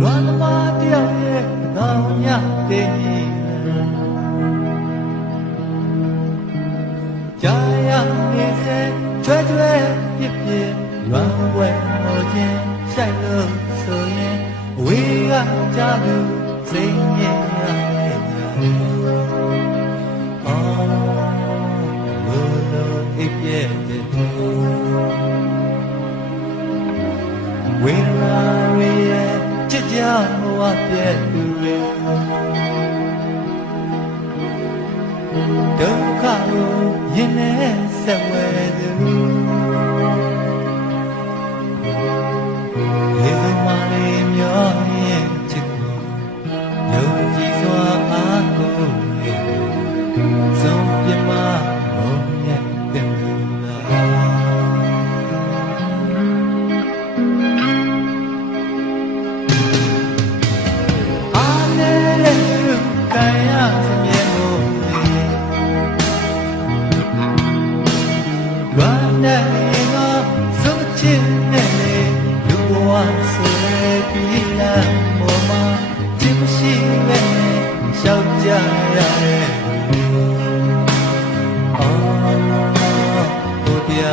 လွမ်းသမားတယောက်ရဲ့အတော်ညတည်ကြီးကြာရနေစေချွဲချွဲဖြစ်ဖြစ်လွမ်းဝဲလို့ချင်းဆိုင်လို့ဆိုရင်ဝေးကကြာလူစိတ်ငြိမ်ရအော်လို့လို့အပြည့်တည် ဟောပြည့်သူတွေဒုက္ခကိုရင်နဲ့ဆက်ဝဲသူ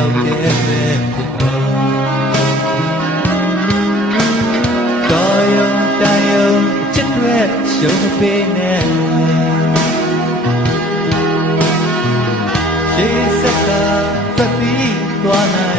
တော့တော်ယုံတန်ယုံချစ်တွေရှုံးမပေးနဲ့ရှေးစက်ကထွက်ပြီးသွားနိုင်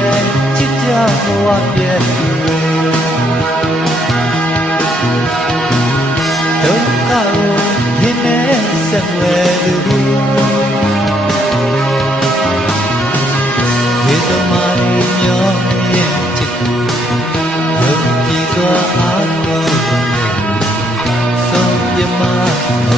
要我变美。等到我一年成为路，你都马里有眼睛，有几个阿哥，送一马头。